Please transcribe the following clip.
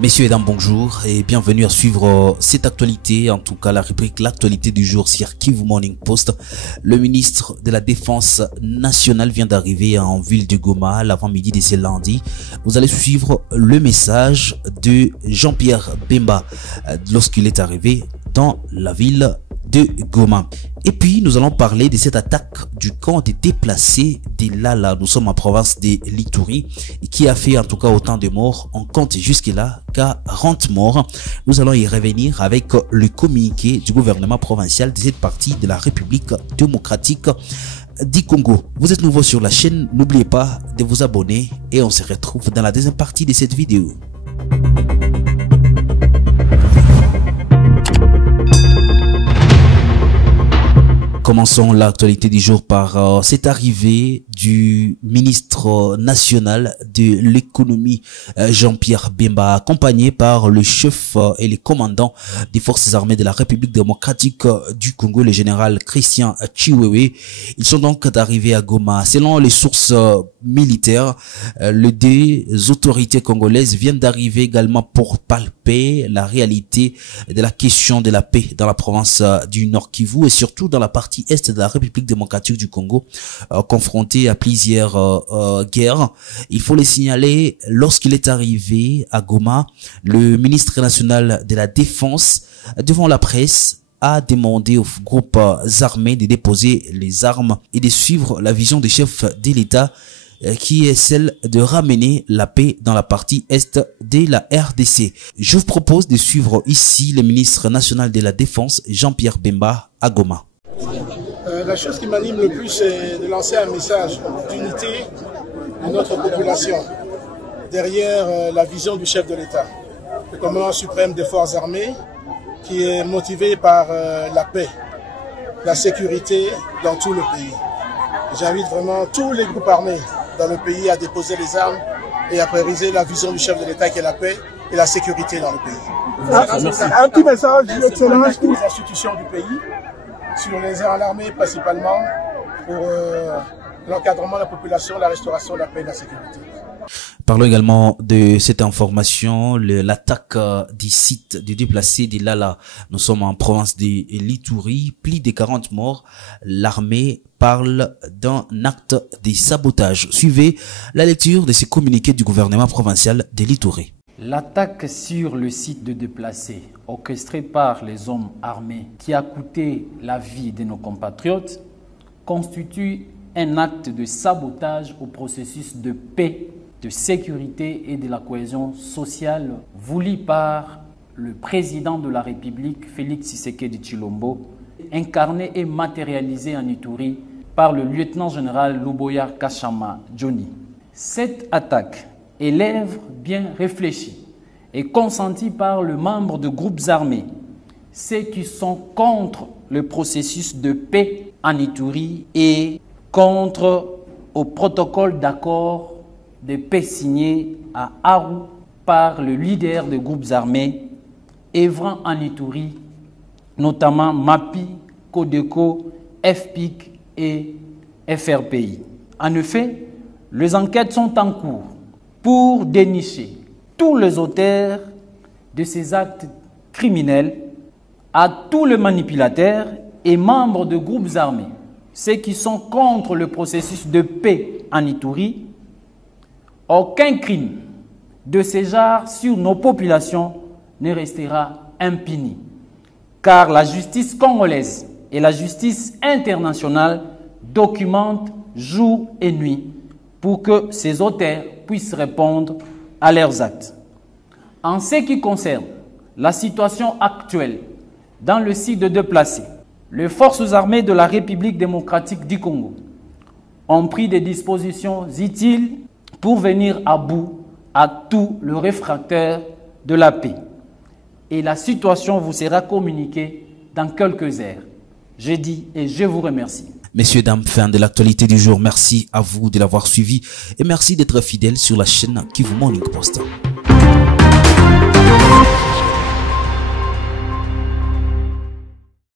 Messieurs et dames, bonjour et bienvenue à suivre cette actualité, en tout cas la rubrique l'actualité du jour sur Kivu Morning Post. Le ministre de la Défense nationale vient d'arriver en ville de Goma l'avant-midi de ce lundi. Vous allez suivre le message de Jean-Pierre Bemba lorsqu'il est arrivé dans la ville de Goma. Et puis nous allons parler de cette attaque du camp des déplacés de Lala. Nous sommes en province de l'Ituri qui a fait en tout cas autant de morts. On compte jusque-là 40 morts. Nous allons y revenir avec le communiqué du gouvernement provincial de cette partie de la République démocratique du Congo. Vous êtes nouveau sur la chaîne, n'oubliez pas de vous abonner et on se retrouve dans la deuxième partie de cette vidéo. Commençons l'actualité du jour par cette arrivée du ministre national de l'économie Jean-Pierre Bemba, accompagné par le chef et les commandants des forces armées de la République démocratique du Congo, le général Christian Chiwewe. Ils sont donc arrivés à Goma. Selon les sources militaires, les deux autorités congolaises viennent d'arriver également pour palper la réalité de la question de la paix dans la province du Nord Kivu et surtout dans la partie est de la République démocratique du Congo, confronté à plusieurs guerres. Il faut les signaler, lorsqu'il est arrivé à Goma, le ministre national de la Défense, devant la presse, a demandé aux groupes armés de déposer les armes et de suivre la vision des chefs de l'État qui est celle de ramener la paix dans la partie est de la RDC. Je vous propose de suivre ici le ministre national de la Défense, Jean-Pierre Bemba, à Goma. La chose qui m'anime le plus, c'est de lancer un message d'unité de notre population derrière la vision du chef de l'État, le commandant suprême des forces armées, qui est motivé par la paix, la sécurité dans tout le pays. J'invite vraiment tous les groupes armés dans le pays à déposer les armes et à prioriser la vision du chef de l'État qui est la paix et la sécurité dans le pays. Un petit message, excellence, pour les institutions du pays, sur les armées principalement, pour l'encadrement de la population, la restauration de la paix et de la sécurité. Parlons également de cette information, l'attaque des sites de déplacés de Lala. Nous sommes en province de l'Ituri, plus de 40 morts. L'armée parle d'un acte de sabotage. Suivez la lecture de ce communiqué du gouvernement provincial de l'Ituri. L'attaque sur le site de déplacés, orchestrée par les hommes armés, qui a coûté la vie de nos compatriotes, constitue un acte de sabotage au processus de paix, de sécurité et de la cohésion sociale voulu par le président de la République, Félix Tshisekedi Tshilombo, incarné et matérialisé en Ituri par le lieutenant-général Luboya Kashama Johnny. Cette attaque est l'œuvre bien réfléchie et consentie par le membre de groupes armés, ceux qui sont contre le processus de paix en Ituri et contre au protocole d'accord de paix signé à Aru par le leader des groupes armés œuvrant en Ituri, notamment MAPI, Codeco, FPIC et FRPI. En effet, les enquêtes sont en cours pour dénicher tous les auteurs de ces actes criminels, à tous les manipulateurs et membres de groupes armés, ceux qui sont contre le processus de paix en Ituri. Aucun crime de ce genre sur nos populations ne restera impuni, car la justice congolaise et la justice internationale documentent jour et nuit pour que ces auteurs puissent répondre à leurs actes. En ce qui concerne la situation actuelle dans le site de déplacés, les forces armées de la République démocratique du Congo ont pris des dispositions utiles pour venir à bout à tout le réfractaire de la paix. Et la situation vous sera communiquée dans quelques heures. Je dis et je vous remercie. Messieurs, dames, fin de l'actualité du jour. Merci à vous de l'avoir suivi et merci d'être fidèles sur la chaîne Kivu Morning Post.